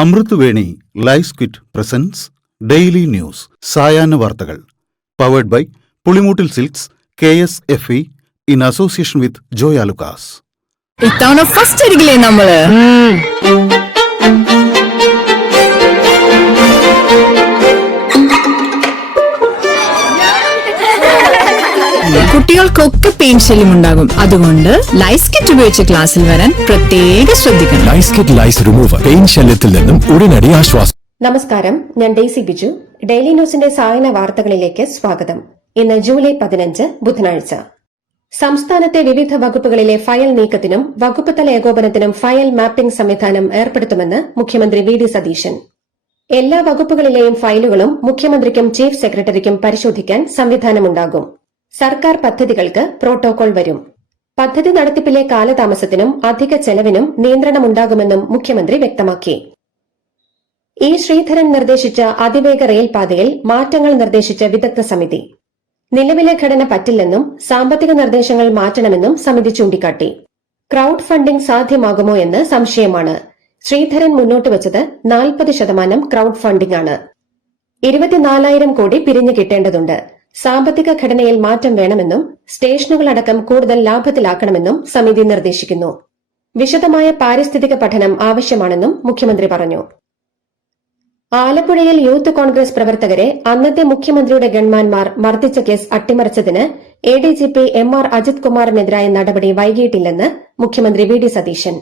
അമൃത് വേണി ലൈഫ് ക്വിറ്റ് presents daily news സായാഹ്ന വാർത്തകൾ powered by Pulimoottil silks KSFE in association with Joy Alukkas. ഇത്തവണ ഫസ്റ്റ് അടിക്കില്ലേ നമ്മള്? കുട്ടികൾക്കൊക്കെ പെയിൻ ശല്യം ഉണ്ടാകും. അതുകൊണ്ട് ലൈസ് കിറ്റ് ഉപയോഗിച്ച് ക്ലാസ്സിൽ വരാൻ പ്രത്യേകം ശ്രദ്ധിക്കണം. ലൈസ് കിറ്റ് ലൈസ് റിമൂവർ പെയിൻ ശല്യത്തിൽ നിന്നും ഉടനടി ആശ്വാസം. നമസ്കാരം, ഞാൻ ഡെയ്സി ബിജു. ഡെയിലി ന്യൂസിന്റെ സായന വാർത്തകളിലേക്ക് സ്വാഗതം. ഇന്ന് ജൂലൈ 15 ബുധനാഴ്ച. സംസ്ഥാനത്തെ വിവിധ വകുപ്പുകളിലെ ഫയൽ നീക്കത്തിനും വകുപ്പ് തല ഏകോപനത്തിനും ഫയൽ മാപ്പിംഗ് സംവിധാനം ഏർപ്പെടുത്തുമെന്ന് മുഖ്യമന്ത്രി വി ഡി സതീശൻ. എല്ലാ വകുപ്പുകളിലെയും ഫയലുകളും മുഖ്യമന്ത്രിക്കും ചീഫ് സെക്രട്ടറിക്കും പരിശോധിക്കാൻ സംവിധാനമുണ്ടാകും. സർക്കാർ പദ്ധതികൾക്ക് പ്രോട്ടോകോൾ വരും. പദ്ധതി നടത്തിപ്പിലെ കാലതാമസത്തിനും അധിക ചെലവിനും നിയന്ത്രണമുണ്ടാകുമെന്നും മുഖ്യമന്ത്രി വ്യക്തമാക്കി. ഇ ശ്രീധരൻ നിർദ്ദേശിച്ച അതിവേഗ റെയിൽപാതയിൽ മാറ്റങ്ങൾ നിർദ്ദേശിച്ച വിദഗ്ധ സമിതി. നിലവിലെ ഘടന പറ്റില്ലെന്നും സാമ്പത്തിക നിർദ്ദേശങ്ങൾ മാറ്റണമെന്നും സമിതി ചൂണ്ടിക്കാട്ടി. ക്രൌഡ് ഫണ്ടിംഗ് സാധ്യമാകുമോ എന്ന് സംശയമാണ്. ശ്രീധരൻ മുന്നോട്ട് വച്ചത് 40% ക്രൌഡ് ഫണ്ടിംഗ് ആണ്. 24,000 കോടി പിരിഞ്ഞു കിട്ടേണ്ടതുണ്ട്. സാമ്പത്തിക ഘടനയിൽ മാറ്റം വേണമെന്നും സ്റ്റേഷനുകളടക്കം കൂടുതൽ ലാഭത്തിലാക്കണമെന്നും സമിതി നിർദ്ദേശിക്കുന്നു. വിശദമായ പാരിസ്ഥിതിക പഠനം ആവശ്യമാണെന്നും മുഖ്യമന്ത്രി പറഞ്ഞു. ആലപ്പുഴയിൽ യൂത്ത് കോൺഗ്രസ് പ്രവർത്തകരെ അന്നത്തെ മുഖ്യമന്ത്രിയുടെ ഗൺമാൻമാർ മർദ്ദിച്ച കേസ് അട്ടിമറിച്ചതിന് ADGP MR അജിത് കുമാറിനെതിരായ നടപടി വൈകിയിട്ടില്ലെന്ന് മുഖ്യമന്ത്രി വി ഡി സതീശൻ.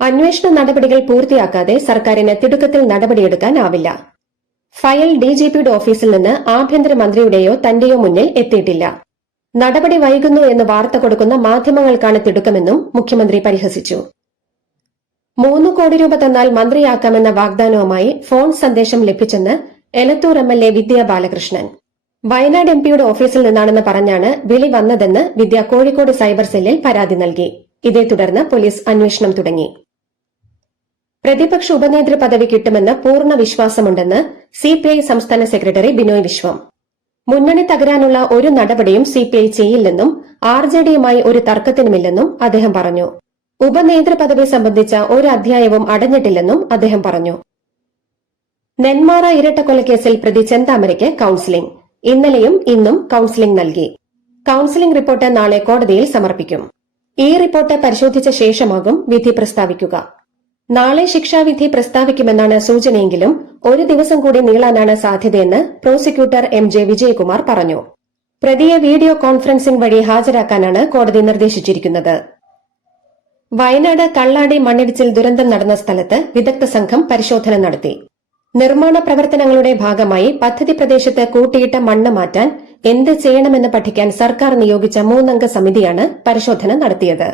അന്വേഷണ നടപടികൾ പൂർത്തിയാക്കാതെ സർക്കാരിന് തിടുക്കത്തിൽ നടപടിയെടുക്കാനാവില്ല. ഫയൽ DGPയുടെ ഓഫീസിൽ നിന്ന് ആഭ്യന്തരമന്ത്രിയുടെയോ തന്റെയോ മുന്നിൽ എത്തിയിട്ടില്ല. നടപടി വൈകുന്നു എന്ന് വാർത്ത കൊടുക്കുന്ന മാധ്യമങ്ങൾക്കാണ് തിടുക്കമെന്നും മുഖ്യമന്ത്രി പരിഹസിച്ചു. 3 കോടി രൂപ തന്നാൽ മന്ത്രിയാക്കാമെന്ന വാഗ്ദാനവുമായി ഫോൺ സന്ദേശം ലഭിച്ചെന്ന് എലത്തൂർ MLA വിദ്യ ബാലകൃഷ്ണൻ. വയനാട് MPയുടെ ഓഫീസിൽ നിന്നാണെന്ന് പറഞ്ഞാണ് വിളി വന്നതെന്ന് വിദ്യ കോഴിക്കോട് സൈബർ സെല്ലിൽ പരാതി നൽകി. ഇതേ തുടർന്ന് പോലീസ് അന്വേഷണം തുടങ്ങി. പ്രതിപക്ഷ ഉപനേതൃ പദവി കിട്ടുമെന്ന് പൂർണ്ണ വിശ്വാസമുണ്ടെന്ന് CPI സംസ്ഥാന സെക്രട്ടറി ബിനോയ് വിശ്വം. മുന്നണി തകരാനുള്ള ഒരു നടപടിയും CPI ചെയ്യില്ലെന്നും RJDയുമായി ഒരു തർക്കത്തിനുമില്ലെന്നും അദ്ദേഹം പറഞ്ഞു. ഉപനേതൃ പദവി സംബന്ധിച്ച ഒരു അധ്യായവും അടഞ്ഞിട്ടില്ലെന്നും അദ്ദേഹം പറഞ്ഞു. നെന്മാറ ഇരട്ടക്കൊലക്കേസിൽ പ്രതി ചെന്താമരയ്ക്ക് കൌൺസിലിംഗ്. ഇന്നലെയും ഇന്നും കൌൺസിലിംഗ് നൽകി. കൌൺസിലിംഗ് റിപ്പോർട്ട് നാളെ കോടതിയിൽ സമർപ്പിക്കും. ഈ റിപ്പോർട്ട് പരിശോധിച്ച ശേഷമാകും വിധി പ്രസ്താവിക്കുക. നാളെ ശിക്ഷാവിധി പ്രസ്താവിക്കുമെന്നാണ് സൂചനയെങ്കിലും ഒരു ദിവസം കൂടി നീളാനാണ് സാധ്യതയെന്ന് പ്രോസിക്യൂട്ടർ MJ വിജയകുമാർ പറഞ്ഞു. പ്രതിയെ വീഡിയോ കോൺഫറൻസിംഗ് വഴി ഹാജരാക്കാനാണ് കോടതി നിർദ്ദേശിച്ചിരിക്കുന്നത്. വയനാട് കള്ളാടി മണ്ണിടിച്ചിൽ ദുരന്തം നടന്ന സ്ഥലത്ത് വിദഗ്ധ സംഘം പരിശോധന നടത്തി. നിർമ്മാണ പ്രവർത്തനങ്ങളുടെ ഭാഗമായി പദ്ധതി പ്രദേശത്ത് കൂട്ടിയിട്ട മണ്ണ് മാറ്റാൻ എന്ത് ചെയ്യണമെന്ന് പഠിക്കാൻ സർക്കാർ നിയോഗിച്ച 3 അംഗ സമിതിയാണ് പരിശോധന നടത്തിയത്.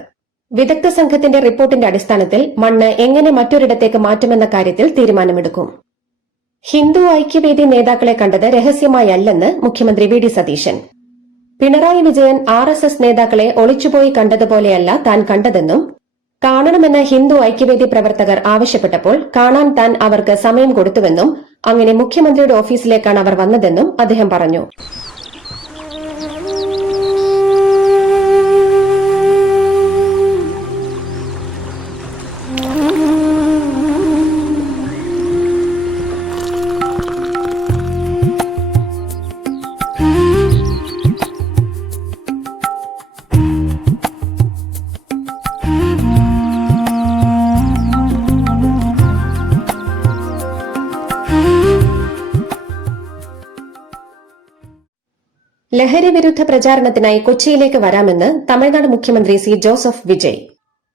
വിദഗ്ധ സംഘത്തിന്റെ റിപ്പോർട്ടിന്റെ അടിസ്ഥാനത്തിൽ മണ്ണ് എങ്ങനെ മറ്റൊരിടത്തേക്ക് മാറ്റുമെന്ന കാര്യത്തിൽ തീരുമാനമെടുക്കും. ഹിന്ദു ഐക്യവേദി നേതാക്കളെ കണ്ടത് രഹസ്യമായല്ലെന്ന് മുഖ്യമന്ത്രി V D Satheesan. Pinarayi Vijayan RSS നേതാക്കളെ ഒളിച്ചുപോയി കണ്ടതുപോലെയല്ല താൻ കണ്ടതെന്നും കാണണമെന്ന് ഹിന്ദു ഐക്യവേദി പ്രവർത്തകർ ആവശ്യപ്പെട്ടപ്പോൾ കാണാൻ താൻ അവർക്ക് സമയം കൊടുത്തുവെന്നും അങ്ങനെ മുഖ്യമന്ത്രിയുടെ ഓഫീസിലേക്കാണ് അവർ വന്നതെന്നും അദ്ദേഹം പറഞ്ഞു. ലഹരി വിരുദ്ധ പ്രചാരണത്തിനായി കൊച്ചിയിലേക്ക് വരാമെന്ന് തമിഴ്നാട് മുഖ്യമന്ത്രി C ജോസഫ് വിജയ്.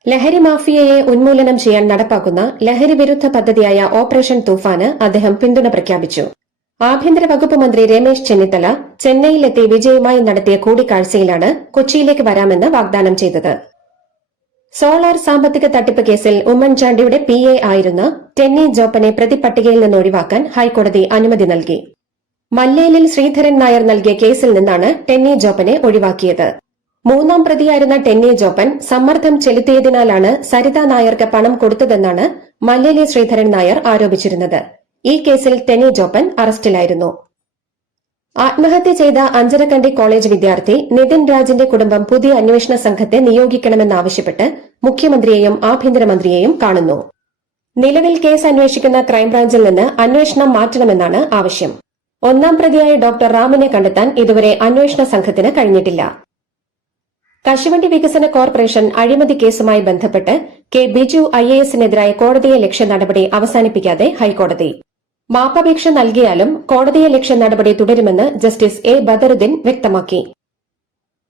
ലഹരി മാഫിയയെ ഉന്മൂലനം ചെയ്യാൻ നടപ്പാക്കുന്ന ലഹരി വിരുദ്ധ പദ്ധതിയായ ഓപ്പറേഷൻ തൂഫാന് അദ്ദേഹം പിന്തുണ പ്രഖ്യാപിച്ചു. ആഭ്യന്തര വകുപ്പ് മന്ത്രി രമേശ് ചെന്നിത്തല ചെന്നൈയിലെത്തി വിജയുമായി നടത്തിയ കൂടിക്കാഴ്ചയിലാണ് കൊച്ചിയിലേക്ക് വരാമെന്ന് വാഗ്ദാനം ചെയ്തത്. സോളാർ സാമ്പത്തിക തട്ടിപ്പ് കേസിൽ ഉമ്മൻചാണ്ടിയുടെ PA ആയിരുന്ന ടെന്നി ജോപ്പനെ പ്രതിപട്ടികയിൽ നിന്ന് ഒഴിവാക്കാൻ ഹൈക്കോടതി അനുമതി നൽകി. മല്ലേലിൽ ശ്രീധരൻ നായർ നൽകിയ കേസിൽ നിന്നാണ് ടെന്നി ജോപ്പനെ ഒഴിവാക്കിയത്. 3ാം പ്രതിയായിരുന്ന ടെന്നി ജോപ്പൻ സമ്മർദ്ദം ചെലുത്തിയതിനാലാണ് സരിത നായർക്ക് പണം കൊടുത്തതെന്നാണ് മല്ലേലി ശ്രീധരൻ നായർ ആരോപിച്ചിരുന്നത്. ഈ കേസിൽ ടെന്നി ജോപ്പൻ അറസ്റ്റിലായിരുന്നു. ആത്മഹത്യ ചെയ്ത അഞ്ചരക്കണ്ടി കോളേജ് വിദ്യാർത്ഥി നിതിൻ രാജിന്റെ കുടുംബം പുതിയ അന്വേഷണ സംഘത്തെ നിയോഗിക്കണമെന്നാവശ്യപ്പെട്ട് മുഖ്യമന്ത്രിയെയും ആഭ്യന്തരമന്ത്രിയെയും കാണുന്നു. നിലവിൽ കേസ് അന്വേഷിക്കുന്ന ക്രൈംബ്രാഞ്ചിൽ നിന്ന് അന്വേഷണം മാറ്റണമെന്നാണ് ആവശ്യം. ഒന്നാം പ്രതിയായ ഡോക്ടർ റാമിനെ കണ്ടെത്താൻ ഇതുവരെ അന്വേഷണ സംഘത്തിന് കഴിഞ്ഞിട്ടില്ല. കശുവണ്ടി വികസന കോർപ്പറേഷൻ അഴിമതി കേസുമായി ബന്ധപ്പെട്ട് കെ ബിജു IASനെതിരായ കോടതിയെ ലക്ഷ്യ നടപടി അവസാനിപ്പിക്കാതെ ഹൈക്കോടതി. മാപ്പപേക്ഷ നൽകിയാലും കോടതിയെ ലക്ഷ്യ നടപടി തുടരുമെന്ന് ജസ്റ്റിസ് A. ബദറുദ്ദീൻ വ്യക്തമാക്കി.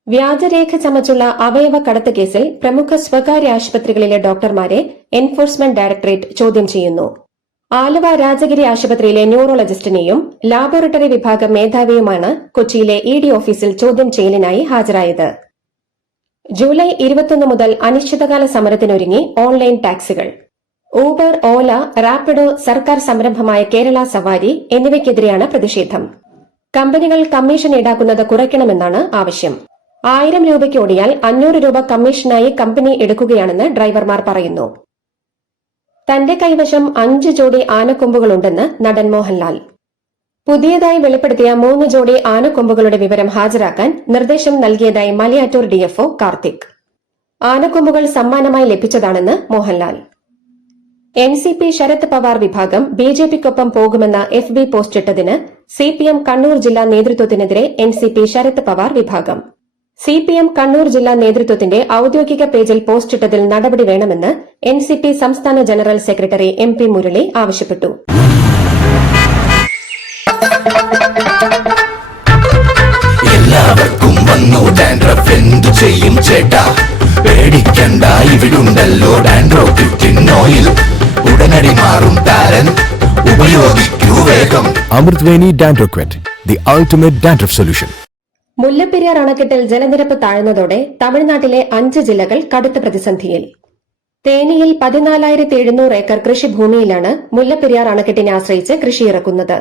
വ്യാജരേഖ ചമച്ചുള്ള അവയവ കടത്ത് കേസിൽ പ്രമുഖ സ്വകാര്യ ആശുപത്രികളിലെ ഡോക്ടർമാരെ എൻഫോഴ്സ്മെന്റ് ഡയറക്ടറേറ്റ് ചോദ്യം ചെയ്യുന്നു. ആലുവ രാജഗിരി ആശുപത്രിയിലെ ന്യൂറോളജിസ്റ്റിനെയും ലാബോറട്ടറി വിഭാഗം മേധാവിയുമാണ് കൊച്ചിയിലെ ED ഓഫീസിൽ ചോദ്യം ചെയ്യലിനായി ഹാജരായത്. ജൂലൈ 21 മുതൽ അനിശ്ചിതകാല സമരത്തിനൊരുങ്ങി ഓൺലൈൻ ടാക്സികൾ. ഊബർ, ഓല, റാപ്പിഡോ, സർക്കാർ സംരംഭമായ കേരള സവാരി എന്നിവയ്ക്കെതിരെയാണ് പ്രതിഷേധം. കമ്പനികൾ കമ്മീഷൻ ഈടാക്കുന്നത് കുറയ്ക്കണമെന്നാണ് ആവശ്യം. 1000 രൂപയ്ക്ക് ഓടിയാൽ 500 രൂപ കമ്മീഷനായി കമ്പനി എടുക്കുകയാണെന്ന് ഡ്രൈവർമാർ പറയുന്നു. തന്റെ കൈവശം 5 ജോഡി ആനക്കൊമ്പുകളുണ്ടെന്ന് നടൻ മോഹൻലാൽ. പുതിയതായി വെളിപ്പെടുത്തിയ 3 ജോഡി ആനക്കൊമ്പുകളുടെ വിവരം ഹാജരാക്കാൻ നിർദ്ദേശം നൽകിയതായി മലയാറ്റൂർ DFO കാർത്തിക്. ആനക്കൊമ്പുകൾ സമ്മാനമായി ലഭിച്ചതാണെന്ന് മോഹൻലാൽ. NCP ശരത് പവാർ വിഭാഗം BJPക്കൊപ്പം പോകുമെന്ന FB പോസ്റ്റിട്ടതിന് CPM കണ്ണൂർ ജില്ലാ നേതൃത്വത്തിനെതിരെ NCP ശരത് പവാർ വിഭാഗം. CPM കണ്ണൂർ ജില്ലാ നേതൃത്വത്തിന്റെ ഔദ്യോഗിക പേജിൽ പോസ്റ്റിട്ടതിൽ നടപടി വേണമെന്ന് NCP സംസ്ഥാന ജനറൽ സെക്രട്ടറി MP മുരളി ആവശ്യപ്പെട്ടു. എല്ലാവർക്കും വന്നു ഡാൻഡ്രഫ്, എന്തു ചെയ്യും ചേട്ടാ? പേടിക്കണ്ട, ഇവിടുണ്ടല്ലോ ഡാൻഡ്രോക്കിൻ ഓയിൽ. ഉടനടി മാറും താരൻ, ഉപയോഗിക്കൂ വേഗം. Amrutveni dandroquit, the ultimate dandruff solution. Mullaperiyar അണക്കെട്ടിൽ ജലനിരപ്പ് താഴ്ന്നതോടെ തമിഴ്നാട്ടിലെ 5 ജില്ലകൾ കടുത്ത പ്രതിസന്ധിയിൽ. തേനിയിൽ 14,700 ഏക്കർ കൃഷിഭൂമിയിലാണ് മുല്ലപ്പെരിയാർ അണക്കെട്ടിനെ ആശ്രയിച്ച് കൃഷിയിറക്കുന്നത്.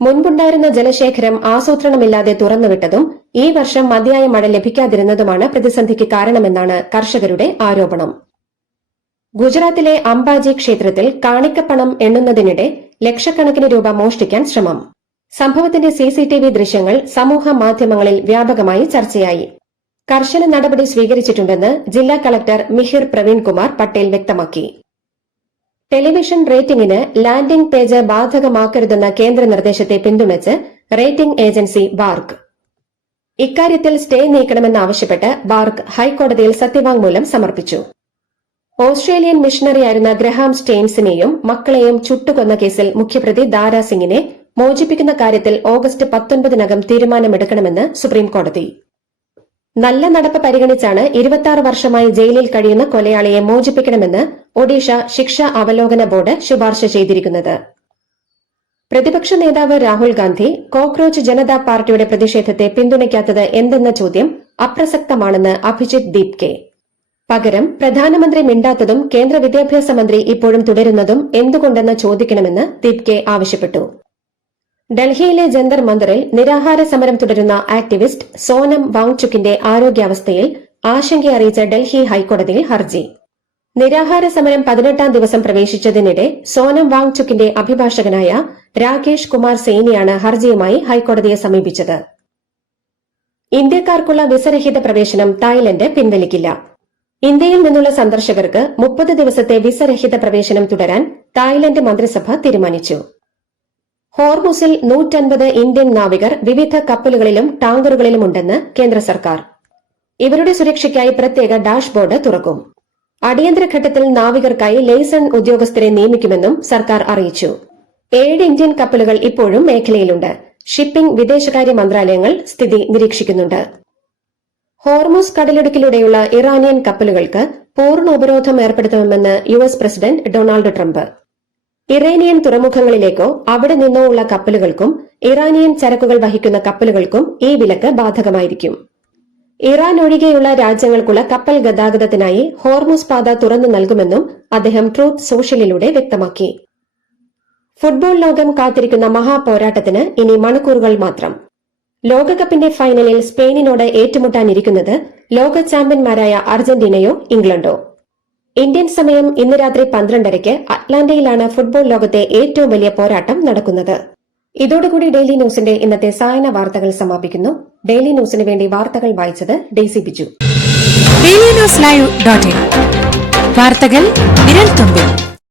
മുൻപുണ്ടായിരുന്ന ജലശേഖരം ആസൂത്രണമില്ലാതെ തുറന്നുവിട്ടതും ഈ വർഷം മതിയായ മഴ ലഭിക്കാതിരുന്നതുമാണ് പ്രതിസന്ധിക്ക് കാരണമെന്നാണ് കർഷകരുടെ ആരോപണം. ഗുജറാത്തിലെ അംബാജി ക്ഷേത്രത്തിൽ കാണിക്കപ്പണം എണ്ണുന്നതിനിടെ ലക്ഷക്കണക്കിന് രൂപ മോഷ്ടിക്കാൻ ശ്രമം. സംഭവത്തിന്റെ CCTV ദൃശ്യങ്ങൾ സമൂഹ മാധ്യമങ്ങളിൽ വ്യാപകമായി ചർച്ചയായി. കർശന നടപടി സ്വീകരിച്ചിട്ടുണ്ടെന്ന് ജില്ലാ കളക്ടർ മിഹിർ പ്രവീൺ കുമാർ പട്ടേൽ വ്യക്തമാക്കി. ടെലിവിഷൻ റേറ്റിംഗിന് ലാൻഡിംഗ് പേജ് ബാധകമാക്കരുതെന്ന കേന്ദ്ര നിർദ്ദേശത്തെ പിന്തുണച്ച് റേറ്റിംഗ് ഏജൻസി ബാർക്ക്. ഇക്കാര്യത്തിൽ സ്റ്റേ നീക്കണമെന്നാവശ്യപ്പെട്ട് ബാർക്ക് ഹൈക്കോടതിയിൽ സത്യവാങ്മൂലം സമർപ്പിച്ചു. ഓസ്ട്രേലിയൻ മിഷണറിയായിരുന്ന ഗ്രഹാം സ്റ്റെയിൻസിനെയും മക്കളെയും ചുട്ടുകൊന്ന കേസിൽ മുഖ്യപ്രതി ദാരാ സിംഗിനെ മോചിപ്പിക്കുന്ന കാര്യത്തിൽ ഓഗസ്റ്റ് 19-നകം തീരുമാനമെടുക്കണമെന്ന് സുപ്രീംകോടതി. നല്ല നടപ്പ് പരിഗണിച്ചാണ് 26 വർഷമായി ജയിലിൽ കഴിയുന്ന കൊലയാളിയെ മോചിപ്പിക്കണമെന്ന് ഒഡീഷ ശിക്ഷാ അവലോകന ബോർഡ് ശുപാർശ ചെയ്തിരിക്കുന്നത്. പ്രതിപക്ഷ നേതാവ് രാഹുൽ ഗാന്ധി കോക്രോച്ച് ജനതാ പാർട്ടിയുടെ പ്രതിഷേധത്തെ പിന്തുണയ്ക്കാത്തത് എന്തെന്ന ചോദ്യം അപ്രസക്തമാണെന്ന് അഭിജിത് ദീപ് കെ. പകരം പ്രധാനമന്ത്രി മിണ്ടാത്തതും കേന്ദ്ര വിദ്യാഭ്യാസ മന്ത്രി ഇപ്പോഴും തുടരുന്നതും എന്തുകൊണ്ടെന്ന് ചോദിക്കണമെന്ന് ദീപ് കെ ആവശ്യപ്പെട്ടു. ഡൽഹിയിലെ ജന്തർ മന്ദറിൽ നിരാഹാര സമരം തുടരുന്ന ആക്ടിവിസ്റ്റ് സോനം വാങ്ചുക്കിന്റെ ആരോഗ്യാവസ്ഥയിൽ ആശങ്കയറിയിച്ച ഡൽഹി ഹൈക്കോടതിയിൽ ഹർജി. നിരാഹാര സമരം 18ാം ദിവസം പ്രവേശിച്ചതിനിടെ സോനം വാങ്ചുക്കിന്റെ അഭിഭാഷകനായ രാകേഷ് കുമാർ സെയിനിയാണ് ഹർജിയുമായി ഹൈക്കോടതിയെ സമീപിച്ചത്. ഇന്ത്യക്കാർക്കുള്ള വിസരഹിത പ്രവേശനം തായ്ലൻഡ് പിൻവലിക്കില്ല. ഇന്ത്യയിൽ നിന്നുള്ള സന്ദർശകർക്ക് 30 ദിവസത്തെ വിസരഹിത പ്രവേശനം തുടരാൻ തായ്ലൻഡ് മന്ത്രിസഭ തീരുമാനിച്ചു. ഹോർമുസിൽ 150 ഇന്ത്യൻ നാവികർ വിവിധ കപ്പലുകളിലും ടാങ്കറുകളിലുമുണ്ടെന്ന് കേന്ദ്ര സർക്കാർ. ഇവരുടെ സുരക്ഷയ്ക്കായി പ്രത്യേക ഡാഷ്ബോർഡ് തുറക്കും. അടിയന്തര ഘട്ടത്തിൽ നാവികർക്കായി ലെയ്സൺ ഉദ്യോഗസ്ഥരെ നിയമിക്കുമെന്നും സർക്കാർ അറിയിച്ചു. 7 ഇന്ത്യൻ കപ്പലുകൾ ഇപ്പോഴും മേഖലയിലുണ്ട്. ഷിപ്പിംഗ്, വിദേശകാര്യ മന്ത്രാലയങ്ങൾ സ്ഥിതി നിരീക്ഷിക്കുന്നുണ്ട്. ഹോർമുസ് കടലിടുക്കിലൂടെയുള്ള ഇറാനിയൻ കപ്പലുകൾക്ക് പൂർണ്ണ ഉപരോധം ഏർപ്പെടുത്തുമെന്ന് US president Donald Trump. Iranian തുറമുഖങ്ങളിലേക്കോ അവിടെ നിന്നോ ഉള്ള കപ്പലുകൾക്കും ഇറാനിയൻ ചരക്കുകൾ വഹിക്കുന്ന കപ്പലുകൾക്കും ഈ വിലക്ക് ബാധകമായിരിക്കും. ഇറാൻ ഒഴികെയുള്ള രാജ്യങ്ങൾക്കുള്ള കപ്പൽ ഗതാഗതത്തിനായി ഹോർമുസ് പാത തുറന്നു നൽകുമെന്നും അദ്ദേഹം ട്രൂത്ത് സോഷ്യലിലൂടെ വ്യക്തമാക്കി. ഫുട്ബോൾ ലോകം കാത്തിരിക്കുന്ന മഹാപോരാട്ടത്തിന് ഇനി മണിക്കൂറുകൾ മാത്രം. ലോകകപ്പിന്റെ ഫൈനലിൽ സ്പെയിനിനോട് ഏറ്റുമുട്ടാനിരിക്കുന്നത് ലോക ചാമ്പ്യന്മാരായ അർജന്റീനയോ ഇംഗ്ലണ്ടോ? ഇന്ത്യൻ സമയം ഇന്ന് രാത്രി 12:30 അറ്റ്ലാന്റയിലാണ് ഫുട്ബോൾ ലോകത്തെ ഏറ്റവും വലിയ പോരാട്ടം നടക്കുന്നത്. ഇതോടുകൂടി ഡെയിലി ന്യൂസിന്റെ ഇന്നത്തെ സായന വാർത്തകൾ സമാപിക്കുന്നു. ഡെയിലി ന്യൂസിന് വേണ്ടി വാർത്തകൾ വായിച്ചത് ഡെയ്സി ബിജു. dailynewslive.in വാർത്തകൾ വിരൽ തുമ്പിൽ.